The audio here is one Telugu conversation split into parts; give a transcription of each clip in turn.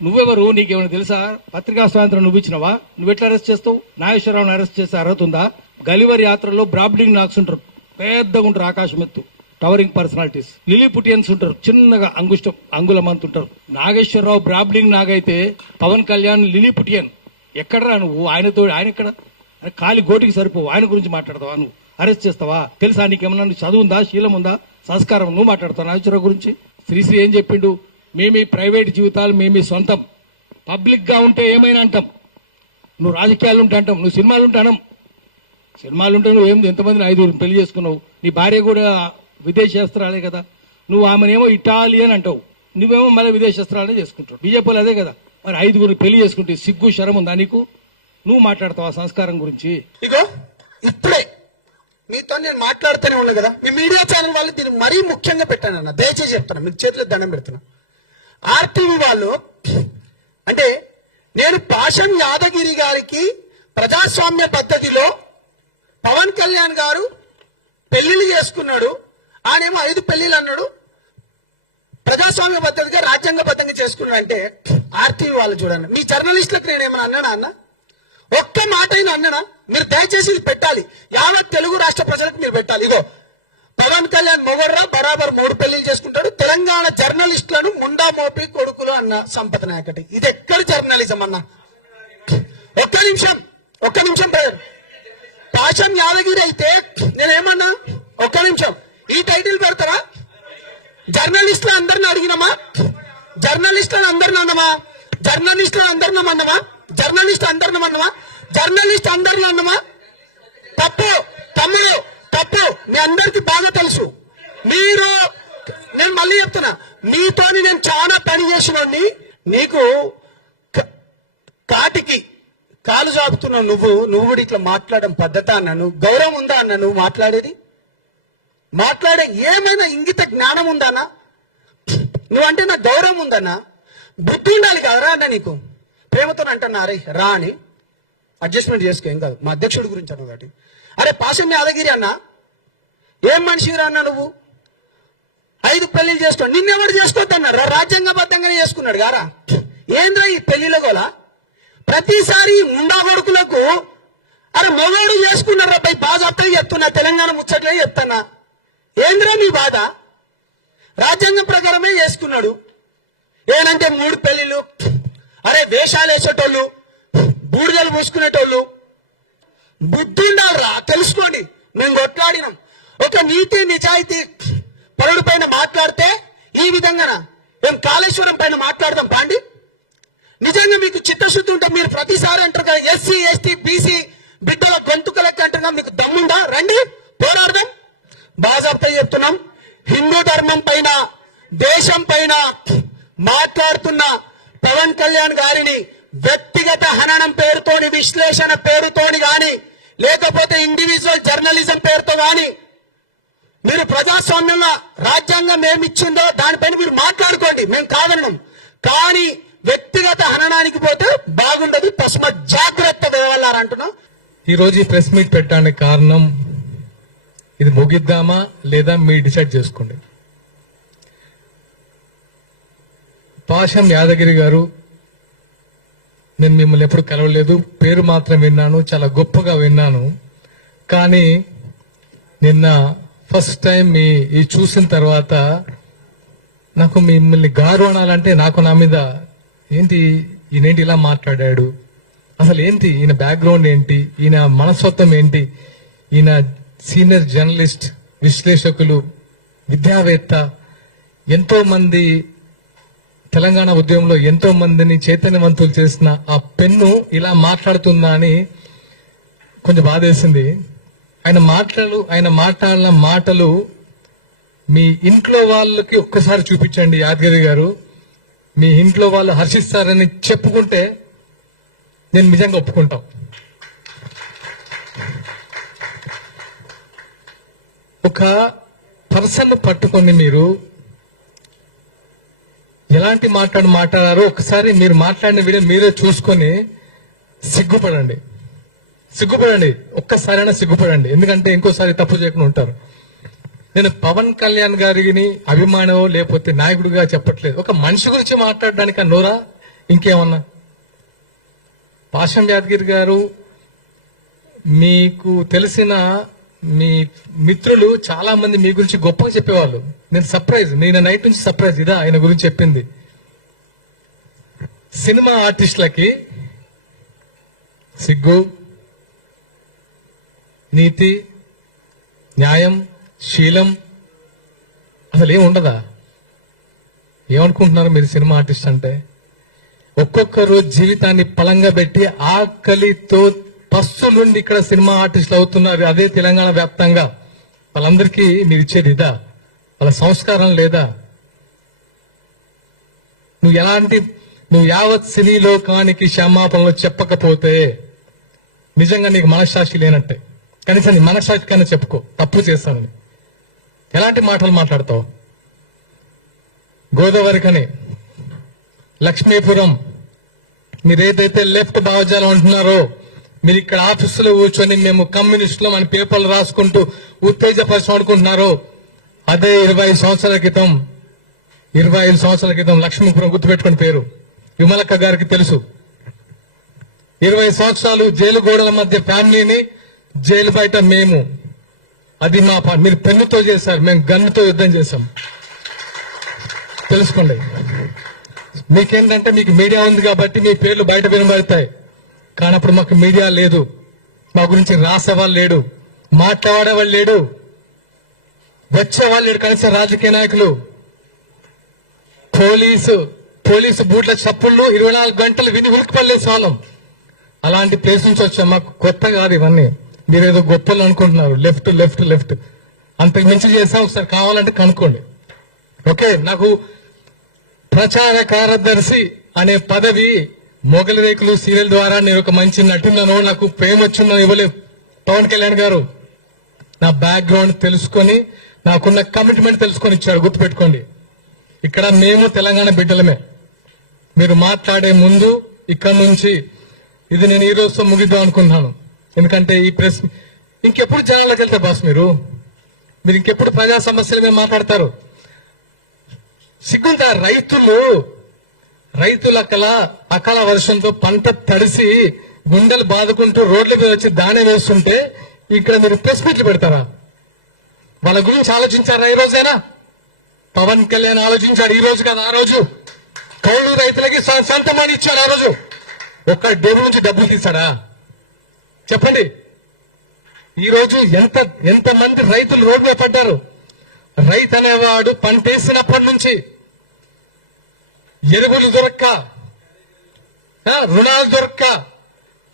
నువ్వెవరు? నీకేమైనా తెలుసా? పత్రికా స్వాతంత్రం నువ్వు ఇచ్చినవా? నువ్వు ఎట్లా అరెస్ట్ చేస్తావు? నాగేశ్వరరావుని అరెస్ట్ చేసే అర్హత ఉందా? గలివర్ యాత్రలో బ్రాబ్డింగ్ నాక్స్ ఉంటారు, పెద్దగా ఉంటారు, ఆకాశం ఎత్తు, టవరింగ్ పర్సనాలిటీస్. లిలీపుటియన్స్ ఉంటారు, చిన్నగా అంగుళమంత ఉంటారు. నాగేశ్వరరావు బ్రాబ్డింగ్ నాగైతే పవన్ కళ్యాణ్ లిలీపుటియన్. ఎక్కడరా నువ్వు? ఆయన ఎక్కడ? కాలి గోటికి సరిపోవు, ఆయన గురించి మాట్లాడతావా? నువ్వు అరెస్ట్ చేస్తావా? తెలుసా నీకేమన్నా చదువు ఉందా, శీలం ఉందా, సంస్కారం? నువ్వు మాట్లాడతావు నాగేశ్వరరావు గురించి? శ్రీశ్రీ ఏం చెప్పిండు? మేమీ ప్రైవేట్ జీవితాలు మేమీ సొంతం, పబ్లిక్ గా ఉంటే ఏమైనా అంటాం, నువ్వు రాజకీయాలు ఉంటే అంటాం, నువ్వు సినిమాలు ఉంటే అనం. సినిమాలుంటే నువ్వు ఎంతమందిని 5 పెళ్లి చేసుకున్నావు? నీ భార్య కూడా విదేశస్త్రాలే కదా. నువ్వు ఆమెనేమో ఇటాలియన్ అంటావు, నువ్వేమో మళ్ళీ విదేశస్త్రాలనే చేసుకుంటావు. బీజేపీలు అదే కదా. మరి 5 పెళ్లి చేసుకుంటే సిగ్గు శరం ఉందా నీకు? నువ్వు మాట్లాడతావా సంస్కారం గురించి? ఇగో ఇప్పుడే మీతో నేను మాట్లాడుతూనే ఉన్నా కదా, మీ మీడియా ఛానల్ వాళ్ళు దీన్ని మరీ ముఖ్యంగా పెట్టానన్న, దయచేసి చెప్తాను, మీకు చేతిలో దండం పెడుతున్నా. ఆర్టీవీ వాళ్ళు అంటే నేను పాషం యాదగిరి గారికి ప్రజాస్వామ్య పద్ధతిలో పవన్ కళ్యాణ్ గారు పెళ్లిళ్ళు చేసుకున్నాడు, ఆయనేమో 5 పెళ్లిళ్ళు అన్నాడు, ప్రజాస్వామ్య పద్ధతిగా రాజ్యాంగబద్ధంగా చేసుకున్నాడు అంటే ఆర్టీవీ వాళ్ళు చూడండి. మీ జర్నలిస్టులకు నేనేమన్నా అన్నాడా అన్న? ఒక్క మాట అయినా అన్నాడా? మీరు దయచేసి ఇది పెట్టాలి, యావత్ తెలుగు రాష్ట్ర ప్రజలకు మీరు పెట్టాలి. ఇగో పవన్ కళ్యాణ్ మొగర్రా బరాబర్ 3 పెళ్లిళ్ళు చేసుకుంటాడు, తెలంగాణ జర్నలిస్టులను ముండా మోపి కొడుకులు అన్న సంపద నాయకటి. ఇది ఎక్కడ జర్నలిజం అన్న? ఒక్క నిమిషం పాషం యాదగిరి అయితే నేనేమన్నా? ఒక్క నిమిషం, ఈ టైటిల్ పెడతారా? జర్నలిస్టులు అందరిని అడిగినామా? జర్నలిస్టులను అందరిని అన్నమా? జర్నలిస్ట్ అందరిని అన్నమా? తప్పు తమ్ముడు, తప్పు. మీ అందరికి బాగా తెలుసు. మీరు, నేను మళ్ళీ చెప్తున్నా, మీతోని నేను చాలా పని చేసినోడిని. నీకు కాటికి కాలు సాగుతున్నావు నువ్వు కూడా ఇట్లా మాట్లాడడం పద్ధత అన్న? నువ్వు గౌరవం ఉందా అన్న? నువ్వు మాట్లాడే ఏమైనా ఇంగిత జ్ఞానం ఉందా అన్న? నువ్వంటే నాకు గౌరవం ఉందన్నా, బుద్ధి ఉండాలి కదరా అన్న నీకు. ప్రేమతో అంటున్నా, అరే రా అని అడ్జస్ట్మెంట్ చేసుకో, ఏం కాదు. మా అధ్యక్షుడి గురించి అన్న కాబట్టి. అరే పాషం యాదగిరి అన్న, ఏం మనిషిరా అన్న నువ్వు? 5 పెళ్లిళ్ళు చేసుకోండి, నిన్నెవరు చేసుకోవద్దన్నారు? రాజ్యాంగబద్ధంగానే చేసుకున్నాడు గారా. ఏంద్రా ఈ పెళ్లిళ్ళ గోలా? ప్రతిసారి ముండా కొడుకులకు అరే మొగోడు చేసుకున్నారు రా, బాజాప్తగా చెప్తున్నా, తెలంగాణ ముచ్చట్లే చెప్తానా. ఏంద్రా మీ బాధ? రాజ్యాంగం ప్రకారమే చేసుకున్నాడు. ఏనంటే 3 పెళ్లిళ్ళు. అరే వేషాలు వేసేటోళ్ళు, బూడిదలు పూసుకునేటోళ్ళు బుద్ధి ఉండాలిరా, తెలుసుకోండి. మేము కొట్లాడినాం. ఒక నీతి నిజాయితీ పరుడు పైన మాట్లాడితే ఈ విధంగా మేము కాళేశ్వరం పైన మాట్లాడదాం బాండి. నిజంగా మీకు చిత్తశుద్ధి ఉంటే మీరు ప్రతిసారి అంటారు కదా, ఎస్సీ ఎస్టీ బీసీ బిడ్డల గొంతుక లెక్క అంటున్నాం. మీకు దమ్ముందా? రండి పోరాడదాం. బాజాప్తా చెప్తున్నాం, హిందూ ధర్మం పైన దేశం పైన మాట్లాడుతున్న పవన్ కళ్యాణ్ గారిని వ్యక్తిగత హననం పేరుతోని, విశ్లేషణ పేరుతోని గాని, లేకపోతే ఇండివిజువల్ జర్నలిజం పేరుతో గాని మీరు ప్రజాస్వామ్యంగా రాజ్యాంగం ఏమిచ్చిందో దానిపైన మీరు మాట్లాడుకోండి, మేము కాదన్నాం. కానీ వ్యక్తిగత హననానికి పోతే బాగుండదు, తస్మత్ జాగ్రత్త వేయాలంటున్నాం. ఈ రోజు ఈ ప్రెస్ మీట్ పెట్టడానికి కారణం, ఇది ముగిద్దామా లేదా మీరు డిసైడ్ చేసుకోండి. పాషం యాదగిరి గారు, నేను మిమ్మల్ని ఎప్పుడు కలవలేదు, పేరు మాత్రం విన్నాను, చాలా గొప్పగా విన్నాను. కానీ నిన్న ఫస్ట్ టైం ఈ చూసిన తర్వాత నాకు మిమ్మల్ని గారు అనాలంటే నాకు నా మీద ఏంటి ఈయనేంటి ఇలా మాట్లాడాడు, అసలు ఏంటి ఈయన బ్యాక్గ్రౌండ్ ఏంటి, ఈయన మనస్తత్వం ఏంటి, ఈయన సీనియర్ జర్నలిస్ట్, విశ్లేషకులు, విద్యావేత్త, ఎంతో మంది తెలంగాణ ఉద్యమంలో ఎంతో మందిని చైతన్యవంతులు చేసిన ఆ పెన్ను ఇలా మాట్లాడుతుందా అని కొంచెం బాధేసింది. ఆయన మాట్లాడిన మాటలు మీ ఇంట్లో వాళ్ళకి ఒక్కసారి చూపించండి యాదగిరి గారు. మీ ఇంట్లో వాళ్ళు హర్షిస్తారని చెప్పుకుంటే నేను నిజంగా ఒప్పుకుంటాం. ఒక పర్సన్ పట్టుకొని మీరు ఎలాంటి మాట్లాడారో ఒకసారి మీరు మాట్లాడిన వీడియో మీరే చూసుకొని సిగ్గుపడండి. ఒక్కసారైనా సిగ్గుపడండి, ఎందుకంటే ఇంకోసారి తప్పు చేయకుండా ఉంటారు. నేను పవన్ కళ్యాణ్ గారిని అభిమానమో లేకపోతే నాయకుడిగా చెప్పట్లేదు, ఒక మనిషి గురించి మాట్లాడడానికి నోరా ఇంకేమన్నా? పాషం యాదగిరి గారు, మీకు తెలిసిన మీ మిత్రులు చాలా మంది మీ గురించి గొప్పగా చెప్పేవాళ్ళు. నేను నైట్ నుంచి సర్ప్రైజ్ ఇదా ఆయన గురించి చెప్పింది. సినిమా ఆర్టిస్టులకి సిగ్గు, నీతి, న్యాయం, శీలం అసలు ఏం ఉండదా? ఏమనుకుంటున్నారు మీరు సినిమా ఆర్టిస్ట్ అంటే? ఒక్కొక్కరు జీవితాన్ని పలంగా పెట్టి ఆకలితో పస్తు నుండి ఇక్కడ సినిమా ఆర్టిస్టులు అవుతున్నారు. అదే తెలంగాణ వ్యాప్తంగా. వాళ్ళందరికీ మీరు ఇచ్చేది ఇదా? వాళ్ళ సంస్కారం లేదా? నువ్వు యావత్ సినీ లోకానికి క్షమాపణలు చెప్పకపోతే నిజంగా నీకు మనశ్శాస్త్రి లేనట్టే. కనీసం నీ మనశ్శాస్త్రి కన్నా చెప్పుకో, తప్పు చేస్తానని. ఎలాంటి మాటలు మాట్లాడతావు? గోదావరికని, లక్ష్మీపురం, మీరు ఏదైతే లెఫ్ట్ భావజాలం అంటున్నారో, మీరు ఇక్కడ ఆఫీసులో కూర్చొని మేము కమ్యూనిస్టులం అని పేపర్లు రాసుకుంటూ ఉత్తేజపరచం అనుకుంటున్నారో, అదే 25 సంవత్సరాల క్రితం లక్ష్మీపురం గుర్తుపెట్టుకుని పేరు విమలక్క గారికి తెలుసు. 20 సంవత్సరాలు జైలు గోడల మధ్య ఫ్యామిలీని, జైలు బయట మేము. అది మీరు పెన్నుతో చేశారు, మేము గన్నుతో యుద్ధం చేశాం. తెలుసుకోండి. మీకేంటంటే మీకు మీడియా ఉంది కాబట్టి మీ పేర్లు బయట వినబడతాయి. కానీ అప్పుడు మాకు మీడియా లేదు, మా గురించి రాసేవాళ్ళు లేడు, మాట్లాడేవాళ్ళు లేడు, వచ్చేవాళ్ళు లేడు. కనీసం రాజకీయ నాయకులు, పోలీసు బూట్ల చప్పుళ్ళు 24 గంటలు విని ఉరికిపల్లేసి వాళ్ళం. అలాంటి ప్లేస్ నుంచి వచ్చాం. మాకు కొత్త కాదు ఇవన్నీ. మీరేదో గొప్పలు అనుకుంటున్నారు. లెఫ్ట్ లెఫ్ట్ లెఫ్ట్ అంతకు మించి చేసాం. ఒకసారి కావాలంటే కనుక్కోండి. ఓకే, నాకు ప్రచార కార్యదర్శి అనే పదవి మొగలి రేకులు సీరియల్ ద్వారా నేను ఒక మంచి నటులను, నాకు ప్రేమ వచ్చిందని ఇవ్వలేదు. పవన్ కళ్యాణ్ గారు నా బ్యాక్గ్రౌండ్ తెలుసుకొని, నాకున్న కమిట్మెంట్ తెలుసుకొని ఇచ్చాడు. గుర్తుపెట్టుకోండి. ఇక్కడ మేము తెలంగాణ బిడ్డలమే. మీరు మాట్లాడే ముందు ఇక్కడ నుంచి ఇది నేను ఈ రోజుతో ముగిద్దాం అనుకుంటున్నాను. ఎందుకంటే ఈ ప్రెస్ ఇంకెప్పుడు జనాలకు వెళ్తారు బాస్? మీరు ఇంకెప్పుడు ప్రజా సమస్యల మీద మాట్లాడతారు? సిగ్గుందా? రైతుల అకాల వర్షంతో పంట తడిసి గుండెలు బాదుకుంటూ రోడ్ల మీద వచ్చి దానే వేస్తుంటే ఇక్కడ మీరు ప్రెస్ మీట్లు పెడతారా? వాళ్ళ గురించి ఆలోచించారా ఈ రోజైనా? పవన్ కళ్యాణ్ ఆలోచించాడు. ఈ రోజు కాదు, ఆ రోజు కౌలు రైతులకి సొంతమని ఇచ్చాడు. ఆ రోజు ఒక్క డోర్ నుంచి డబ్బులు తీశాడా? చెప్పండి. ఈ రోజు ఎంతమంది రైతులు రోడ్డు మీద పడ్డారు? రైతు అనేవాడు పంట వేసినప్పటి నుంచి ఎరువులు దొరక్క, రుణాలు దొరక్క,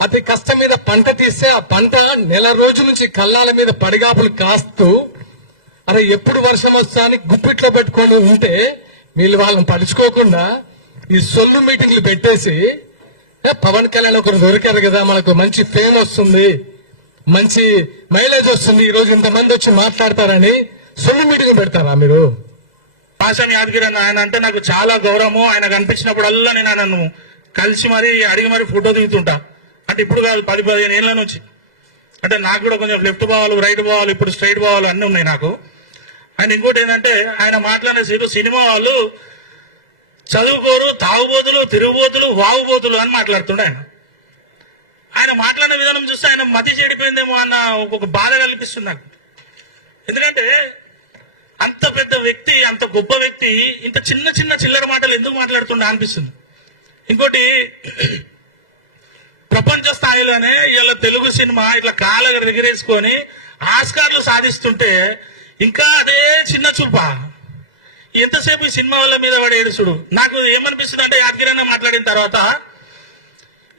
అతి కష్టం మీద పంట తీస్తే ఆ పంట నెల రోజుల నుంచి కళ్ళాల మీద పడిగాపులు కాస్తూ, అరే ఎప్పుడు వర్షం వస్తా అని గుప్పిట్లో పెట్టుకొని ఉంటే వీళ్ళు వాళ్ళని పడుచుకోకుండా ఈ సొల్లు మీటింగ్లు పెట్టేసి, పవన్ కళ్యాణ్ ఒకరు దొరికారు కదా, మనకు మంచి ఫేమ్ వస్తుంది, మంచి మైలేజ్ వస్తుంది, ఈ రోజు ఇంతమంది వచ్చి మాట్లాడతారని సొల్లు మీటింగ్ పెడతారా మీరు? పాషం యాదగిరి ఆయన అంటే నాకు చాలా గౌరవము. ఆయన కనిపించినప్పుడల్లా నేను ఆయనను కలిసి అడిగి ఫోటో దిగుతుంటా. అంటే ఇప్పుడు కాదు, 10-15 ఏళ్ల నుంచి. అంటే నాకు కూడా కొంచెం లెఫ్ట్ పోవాలి, రైట్ పోవాలి, ఇప్పుడు స్ట్రైట్ పోవాలి అన్నీ ఉన్నాయి నాకు. ఆయన ఇంకోటి ఏంటంటే, ఆయన మాట్లాడే సినిమా వాళ్ళు చదువుకోరు, తాగుబోతులు, తిరుగుబోతులు, వాగుబోతులు అని మాట్లాడుతుండే. ఆయన మాట్లాడిన విధానం చూస్తే ఆయన మతి చెడిపోయిందేమో అన్న ఒక బాధ కల్పిస్తుంది నాకు. ఎందుకంటే అంత పెద్ద వ్యక్తి, అంత గొప్ప వ్యక్తి ఇంత చిన్న చిన్న చిల్లర మాటలు ఎందుకు మాట్లాడుతుండ అనిపిస్తుంది. ఇంకోటి, ప్రపంచ స్థాయిలోనే ఇలా తెలుగు సినిమా ఇట్లా కాళ్ళ ఎగిరేసుకొని ఆస్కార్లు సాధిస్తుంటే ఇంకా అదే చిన్న చూప. ఎంతసేపు ఈ సినిమా వాళ్ళ మీద వాడు ఏడుచుడు. నాకు ఏమనిపిస్తుంది అంటే, యాదగిరి మాట్లాడిన తర్వాత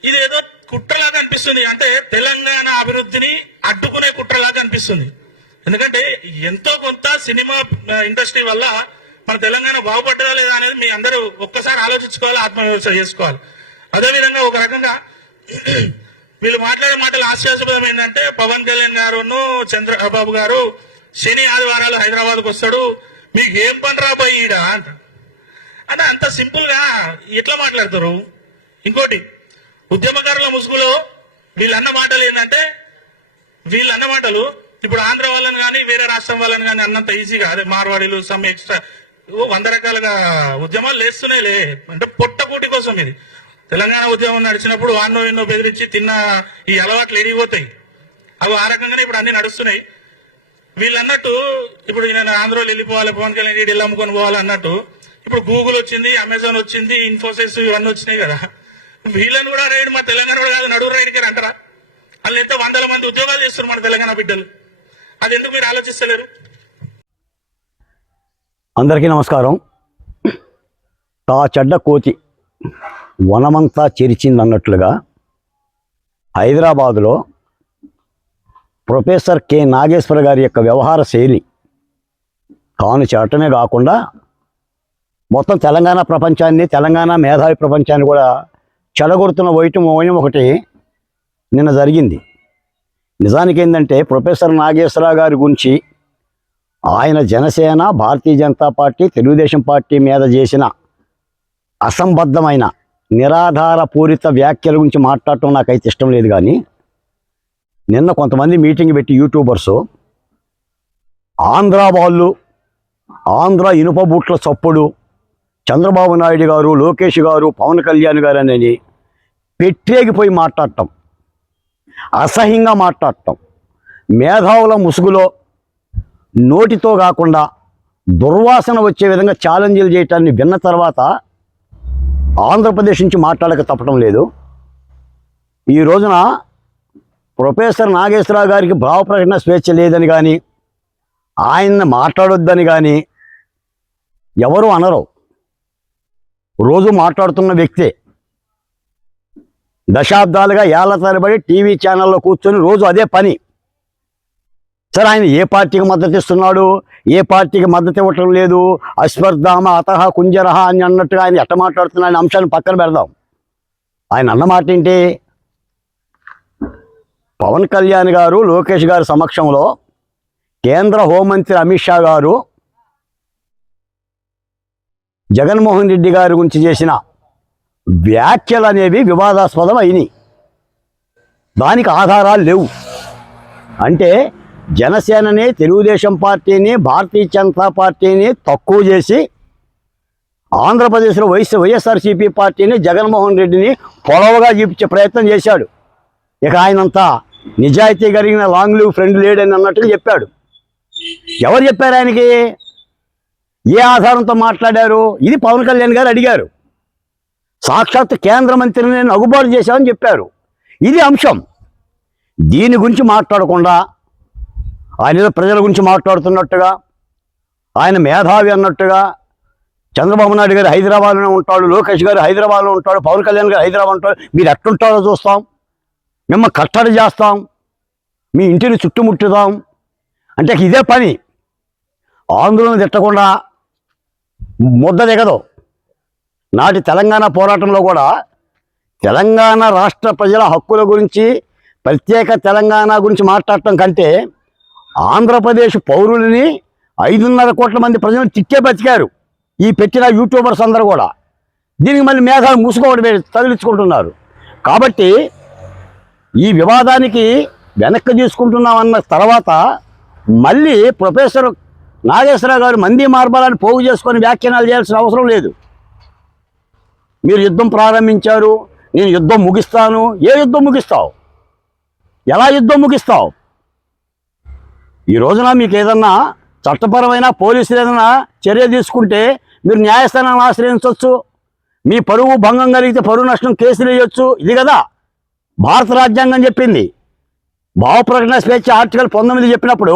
ఇదేదో కుట్రలాగా అనిపిస్తుంది. అంటే తెలంగాణ అభివృద్ధిని అడ్డుకునే కుట్రలాగా అనిపిస్తుంది. ఎందుకంటే ఎంతో కొంత సినిమా ఇండస్ట్రీ వల్ల మన తెలంగాణ బాగుపడ్డా లేదా అనేది మీ అందరూ ఒక్కసారి ఆలోచించుకోవాలి, ఆత్మవిమర్శ చేసుకోవాలి. అదేవిధంగా ఒక రకంగా వీళ్ళు మాట్లాడే మాటలు హాస్యాస్పదం ఏంటంటే, పవన్ కళ్యాణ్ గారును చంద్రబాబు గారు శని ఆదివారాలు హైదరాబాద్కు వస్తాడు, మీకు ఏం పని రాబోయి ఈడ అంట. అంటే అంత సింపుల్ గా ఎట్లా మాట్లాడతారు? ఇంకోటి, ఉద్యమకారుల ముసుగులో వీళ్ళన్న మాటలు ఏంటంటే, వీళ్ళన్న మాటలు ఇప్పుడు ఆంధ్ర వాళ్ళని కానీ వేరే రాష్ట్రం వాళ్ళని కానీ అన్నంత ఈజీగా, అదే మార్వాడీలు సమ్ ఎక్స్ట్రా 100 రకాలుగా ఉద్యమాలు లేస్తున్నాయిలే. అంటే పొట్టకూటి కోసం ఇది తెలంగాణ ఉద్యమం నడిచినప్పుడు వాన్నో ఎన్నో బెదిరించి తిన్న ఈ అలవాట్లు ఎరిగిపోతాయి. అవి ఆ రకంగానే ఇప్పుడు అన్ని నడుస్తున్నాయి. వీళ్ళన్నట్టు ఇప్పుడు నేను ఆంధ్రలో వెళ్ళిపోవాలి, పవన్ కళ్యాణ్ ఢిల్లీ అమ్ముకొని పోవాలి అన్నట్టు ఇప్పుడు గూగుల్ వచ్చింది, అమెజాన్ వచ్చింది, ఇన్ఫోసిస్ ఇవన్నీ వచ్చినాయి కదా. వీళ్ళని కూడా రైడ్ మా తెలంగాణ కూడా కాదు నడుగు రైడ్కి అంటారా? వాళ్ళు ఎంత వందల మంది ఉద్యోగాలు చేస్తారు మన తెలంగాణ బిడ్డలు. అది ఎందుకు మీరు ఆలోచిస్తలేరు? అందరికీ నమస్కారం. తా చెడ్డ కోతి వనమంతా చెరిచిందన్నట్లుగా హైదరాబాదులో ప్రొఫెసర్ కె నాగేశ్వర గారి యొక్క వ్యవహార శైలి తాను చేయటమే కాకుండా మొత్తం తెలంగాణ ప్రపంచాన్ని, తెలంగాణ మేధావి ప్రపంచాన్ని కూడా చెడగొడుతున్న వైనం ఒకటి నిన్న జరిగింది. నిజానికి ఏంటంటే ప్రొఫెసర్ నాగేశ్వరరావు గారి గురించి ఆయన జనసేన, భారతీయ జనతా పార్టీ, తెలుగుదేశం పార్టీ మీద చేసిన అసంబద్ధమైన నిరాధారపూరిత వ్యాఖ్యల గురించి మాట్లాడటం నాకైతే ఇష్టం లేదు. కానీ నిన్న కొంతమంది మీటింగ్ పెట్టి యూట్యూబర్సు ఆంధ్ర వాళ్ళు, ఆంధ్ర ఇనుప బూట్ల చప్పుడు, చంద్రబాబు నాయుడు గారు, లోకేష్ గారు, పవన్ కళ్యాణ్ గారు అని పెట్టేగిపోయి మాట్లాడటం, అసహ్యంగా మాట్లాడటం, మేధావుల ముసుగులో నోటితో కాకుండా దుర్వాసన వచ్చే విధంగా ఛాలెంజ్లు చేయటాన్ని విన్న తర్వాత ఆంధ్రప్రదేశ్ నుంచి మాట్లాడక తప్పడం లేదు. ఈ రోజున ప్రొఫెసర్ నాగేశ్వరరావు గారికి భావ ప్రకటన స్వేచ్ఛ లేదని కానీ, ఆయన్ని మాట్లాడొద్దని కానీ ఎవరు అనరు. రోజు మాట్లాడుతున్న వ్యక్తే. దశాబ్దాలుగా ఏళ్ల తరబడి టీవీ ఛానల్లో కూర్చొని రోజు అదే పని. సరే, ఆయన ఏ పార్టీకి మద్దతు ఇస్తున్నాడు, ఏ పార్టీకి మద్దతు ఇవ్వటం లేదు, అశ్వర్ధామ అతహ కుంజరహ అని అన్నట్టుగా ఆయన ఎట్ట మాట్లాడుతున్న ఆయన అంశాన్ని పక్కన పెడదాం. ఆయన అన్న మాట ఏంటి? పవన్ కళ్యాణ్ గారు, లోకేష్ గారి సమక్షంలో కేంద్ర హోంమంత్రి అమిత్ షా గారు జగన్మోహన్ రెడ్డి గారి గురించి చేసిన వ్యాఖ్యలు అనేవి వివాదాస్పదం అయినాయి. దానికి ఆధారాలు లేవు. అంటే జనసేనని, తెలుగుదేశం పార్టీని, భారతీయ జనతా పార్టీని తక్కువ చేసి ఆంధ్రప్రదేశ్లో వైఎస్ఆర్సీపీ పార్టీని, జగన్మోహన్ రెడ్డిని పొడవుగా చూపించే ప్రయత్నం చేశాడు. ఇక ఆయనంతా నిజాయితీ కలిగిన లాంగ్ లివ్ ఫ్రెండ్ లేడని అన్నట్టుగా చెప్పాడు. ఎవరు చెప్పారు ఆయనకి? ఏ ఆధారంతో మాట్లాడారు? ఇది పవన్ కళ్యాణ్ గారు అడిగారు. సాక్షాత్ కేంద్ర మంత్రిని నేను అగుబాటు చేశామని చెప్పారు. ఇది అంశం. దీని గురించి మాట్లాడకుండా ఆయన ప్రజల గురించి మాట్లాడుతున్నట్టుగా, ఆయన మేధావి అన్నట్టుగా, చంద్రబాబు నాయుడు గారు హైదరాబాద్లోనే ఉంటాడు, లోకేష్ గారు హైదరాబాద్లో ఉంటాడు, పవన్ కళ్యాణ్ గారు హైదరాబాద్ ఉంటాడు, మీరు ఎట్లుంటారో చూస్తాం, మిమ్మల్ని కట్టడి చేస్తాం, మీ ఇంటిని చుట్టుముట్టుదాం అంటే ఇదే పని. ఆందోళన తిట్టకుండా ముద్ద దిగదు. నాటి తెలంగాణ పోరాటంలో కూడా తెలంగాణ రాష్ట్ర ప్రజల హక్కుల గురించి, ప్రత్యేక తెలంగాణ గురించి మాట్లాడటం కంటే ఆంధ్రప్రదేశ్ పౌరులని 5.5 కోట్ల మంది ప్రజలను తిట్టే బతికారు ఈ పెట్టిన యూట్యూబర్స్ అందరూ కూడా. దీనికి మళ్ళీ మేధాలు మూసుకోవడం తగిలించుకుంటున్నారు. కాబట్టి ఈ వివాదానికి వెనక్కి తీసుకుంటున్నామన్న తర్వాత మళ్ళీ ప్రొఫెసర్ నాగేశ్వరరావు గారు మంది మార్బలాన్ని పోగు చేసుకొని వ్యాఖ్యానాలు చేయాల్సిన అవసరం లేదు. మీరు యుద్ధం ప్రారంభించారు, నేను యుద్ధం ముగిస్తాను. ఏ యుద్ధం ముగిస్తావు? ఎలా యుద్ధం ముగిస్తావు? ఈ రోజున మీకు ఏదన్నా చట్టపరమైన పోలీసులు ఏదైనా చర్య తీసుకుంటే మీరు న్యాయస్థానాన్ని ఆశ్రయించవచ్చు. మీ పరువు భంగం కలిగితే పరువు నష్టం కేసులు వేయొచ్చు. ఇది కదా భారత రాజ్యాంగం చెప్పింది. భావ ప్రకటన స్వేచ్ఛ ఆర్టికల్ 19 చెప్పినప్పుడు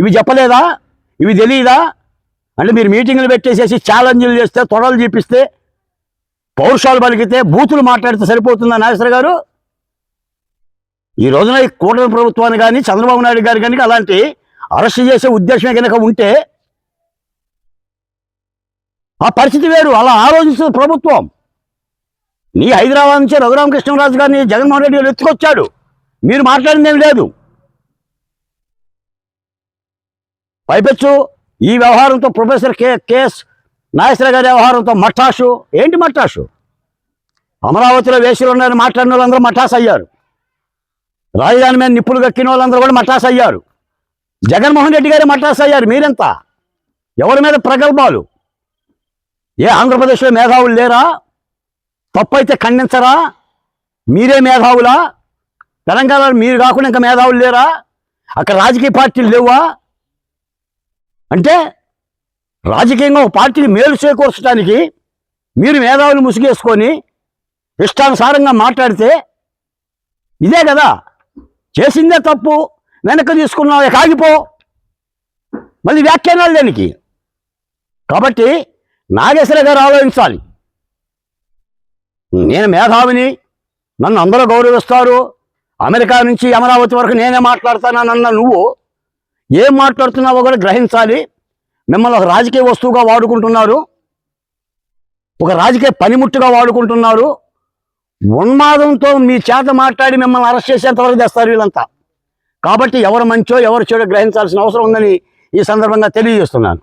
ఇవి చెప్పలేదా? ఇవి తెలియదా? అంటే మీరు మీటింగులు పెట్టేసేసి ఛాలెంజ్లు చేస్తే, తొడలు చూపిస్తే, పౌరుషాలు పలికితే, బూతులు మాట్లాడితే సరిపోతుందా నాగేశ్వర గారు? ఈ రోజున ఈ కూటమి ప్రభుత్వాన్ని కానీ, చంద్రబాబు నాయుడు గారు కానీ అలాంటి అరెస్ట్ చేసే ఉద్దేశమే కనుక ఉంటే ఆ పరిస్థితి వేరు. అలా ఆలోచిస్తుంది ప్రభుత్వం. నీ హైదరాబాద్ నుంచి రఘురామకృష్ణరాజు గారిని జగన్మోహన్ రెడ్డి గారు ఎత్తుకొచ్చాడు. మీరు మాట్లాడింది ఏమి లేదు. పైపెచ్చు ఈ వ్యవహారంతో ప్రొఫెసర్ కేఎస్ నాగేశ్వర గారి వ్యవహారంతో మఠాషు. ఏంటి మఠాషు? అమరావతిలో వేసులు ఉన్నారని మాట్లాడిన వాళ్ళందరూ మఠాస్ అయ్యారు. రాజధాని మీద నిప్పులు కక్కిన వాళ్ళందరూ కూడా మఠాస్ అయ్యారు. జగన్మోహన్ రెడ్డి గారే మఠాస్ అయ్యారు. మీరెంత? ఎవరి మీద ప్రగల్భాలు? ఏ ఆంధ్రప్రదేశ్లో మేధావులు లేరా? తప్పైతే ఖండించరా? మీరే మేధావులా? తెలంగాణలో మీరు కాకుండా ఇంకా మేధావులు లేరా? అక్కడ రాజకీయ పార్టీలు లేవా? అంటే రాజకీయంగా ఒక పార్టీకి మేలు చేకూర్చడానికి మీరు మేధావులు ముసుగేసుకొని ఇష్టానుసారంగా మాట్లాడితే ఇదే కదా చేసిందే తప్పు. వెనక్కి తీసుకున్నావు, ఇక ఆగిపో. మళ్ళీ వ్యాఖ్యానాలు దేనికి? కాబట్టి నాగేశ్వర గారు ఆలోచించాలి. నేను మేధావిని, నన్ను అందరూ గౌరవిస్తారు, అమెరికా నుంచి అమరావతి వరకు నేనే మాట్లాడతానన్న నువ్వు ఏం మాట్లాడుతున్నావో కూడా గ్రహించాలి. మిమ్మల్ని ఒక రాజకీయ వస్తువుగా వాడుకుంటున్నారు, ఒక రాజకీయ పనిముట్టుగా వాడుకుంటున్నారు. ఉన్మాదంతో మీ చేత మాట్లాడి మిమ్మల్ని అరెస్ట్ చేసేంతవరకు తెస్తారు వీళ్ళంతా. కాబట్టి ఎవరు మంచో ఎవరు చెడో గ్రహించాల్సిన అవసరం ఉందని ఈ సందర్భంగా తెలియజేస్తున్నాను.